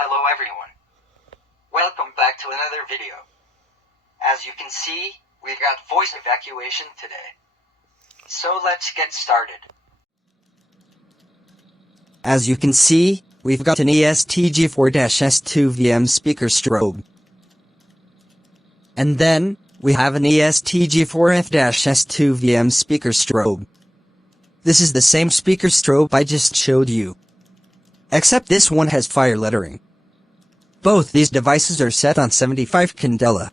Hello everyone. Welcome back to another video. As you can see, we've got voice evacuation today. So let's get started. As you can see, we've got an EST G4-S2 VM speaker strobe. And then, we have an EST G4F-S2 VM speaker strobe. This is the same speaker strobe I just showed you. Except this one has fire lettering. Both these devices are set on 75 candela.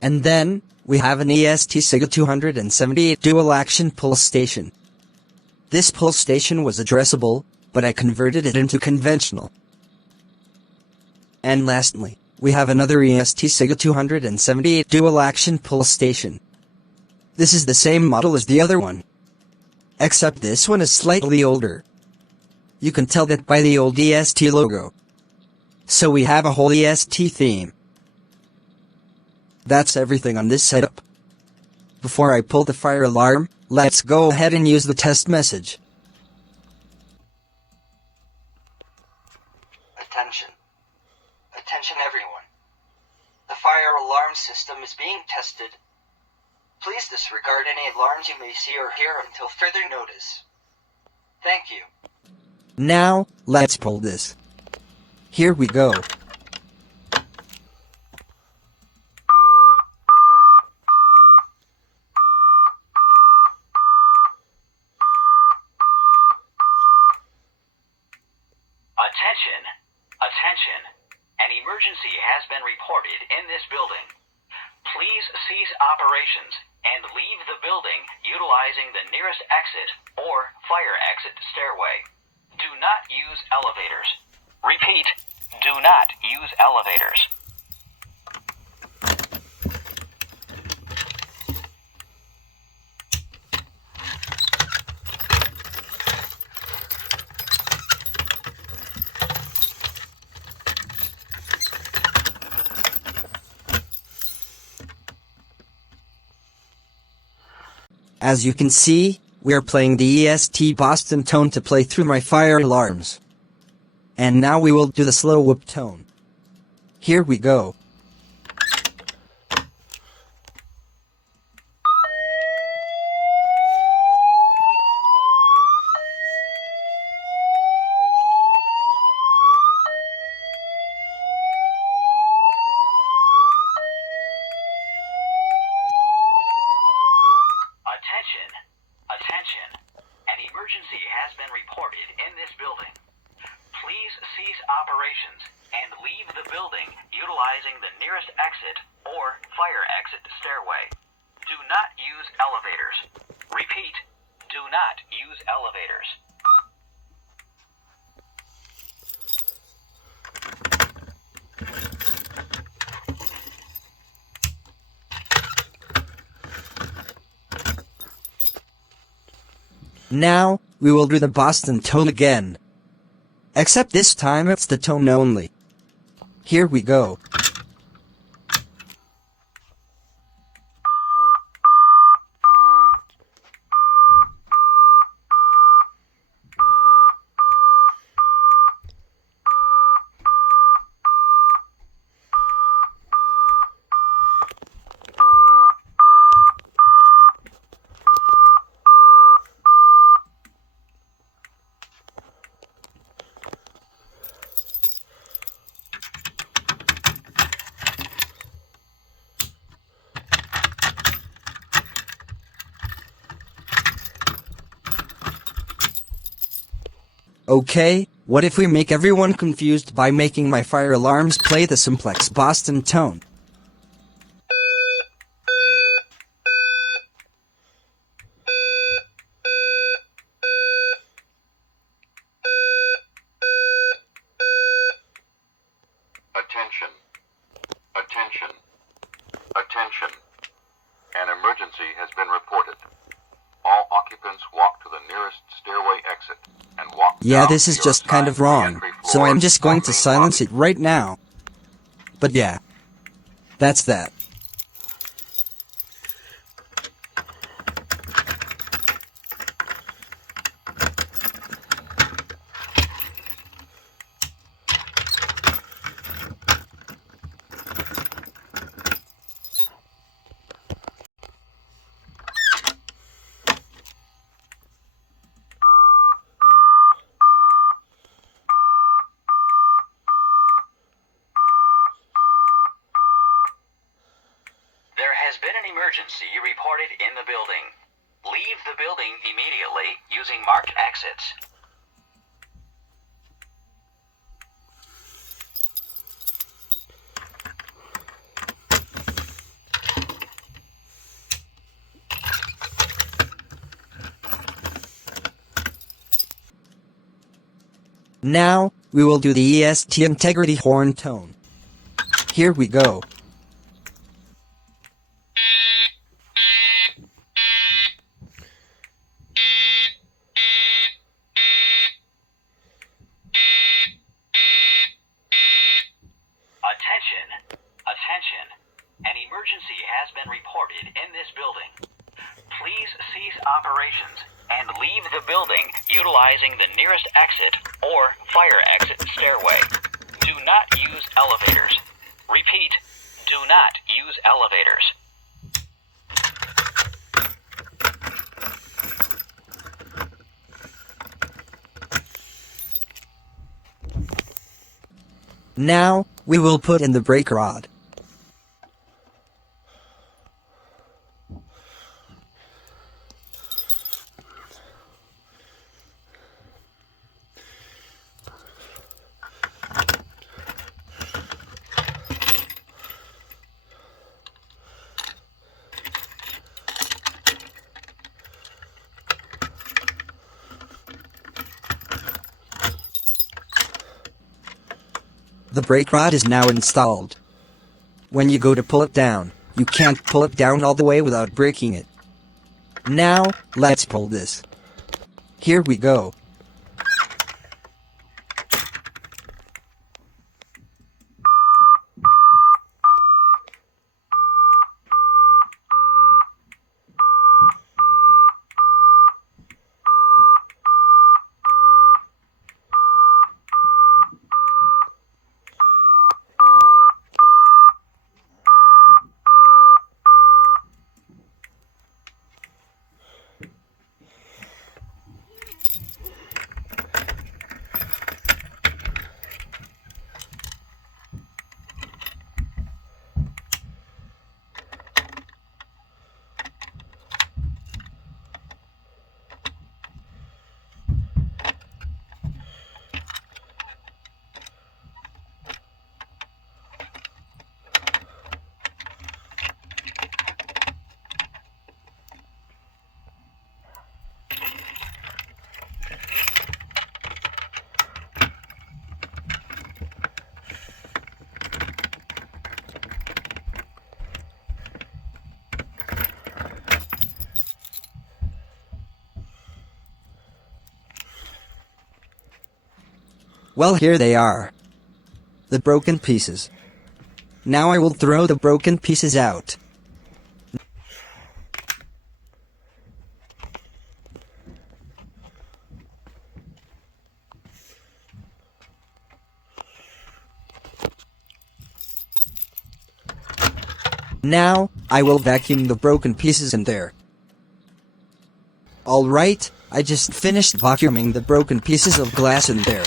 And then, we have an EST SIGA 278 dual action pulse station. This pulse station was addressable, but I converted it into conventional. And lastly, we have another EST SIGA 278 dual action pulse station. This is the same model as the other one. Except this one is slightly older. You can tell that by the old EST logo. So we have a whole EST theme. That's everything on this setup. Before I pull the fire alarm, let's go ahead and use the test message. Attention. Attention everyone. The fire alarm system is being tested. Please disregard any alarms you may see or hear until further notice. Thank you. Now, let's pull this. Here we go. Attention! Attention! An emergency has been reported in this building. Please cease operations and leave the building utilizing the nearest exit or fire exit stairway. Do not use elevators. Repeat, do not use elevators. As you can see, we are playing the EST Boston tone to play through my fire alarms. And now we will do the slow whoop tone. Here we go. Attention! An emergency has been reported in this building. Please cease operations and leave the building utilizing the nearest exit or fire exit stairway. Do not use elevators. Repeat, do not use elevators. Now, we will do the Boston tone again. Except this time it's the tone only. Here we go. Okay, what if we make everyone confused by making my fire alarms play the simplex Boston tone? Attention. Attention. Attention. An emergency has been reported. All occupants walk to the nearest stairway exit and walk. Yeah, this is just kind of wrong, so I'm just going to silence it right now. But yeah, that's that. has been an emergency reported in the building. Leave the building immediately using marked exits. Now, we will do the EST integrity horn tone. Here we go. Attention. An emergency has been reported in this building. Please cease operations and leave the building utilizing the nearest exit or fire exit stairway. Do not use elevators. Repeat, do not use elevators. Now, we will put in the brake rod. The brake rod is now installed. When you go to pull it down, you can't pull it down all the way without breaking it. Now, let's pull this. Here we go. Well, here they are. The broken pieces. Now I will throw the broken pieces out. Now, I will vacuum the broken pieces in there. Alright, I just finished vacuuming the broken pieces of glass in there.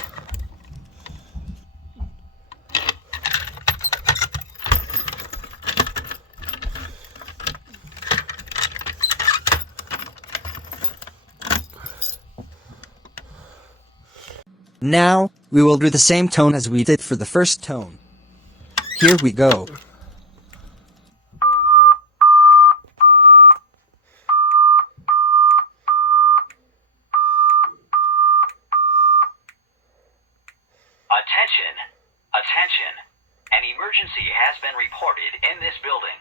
Now, we will do the same tone as we did for the first tone. Here we go. Attention. An emergency has been reported in this building.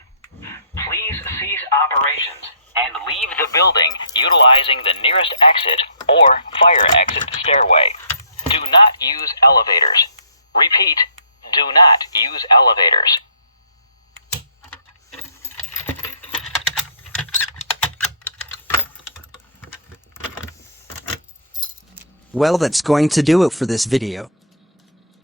Please cease operations and leave the building utilizing the nearest exit or fire exit stairway. Do not use elevators. Repeat, do not use elevators. Well, that's going to do it for this video.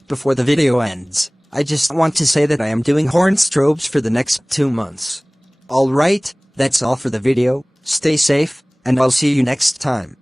Before the video ends, I just want to say that I am doing horn strobes for the next 2 months. Alright, that's all for the video, stay safe, and I'll see you next time.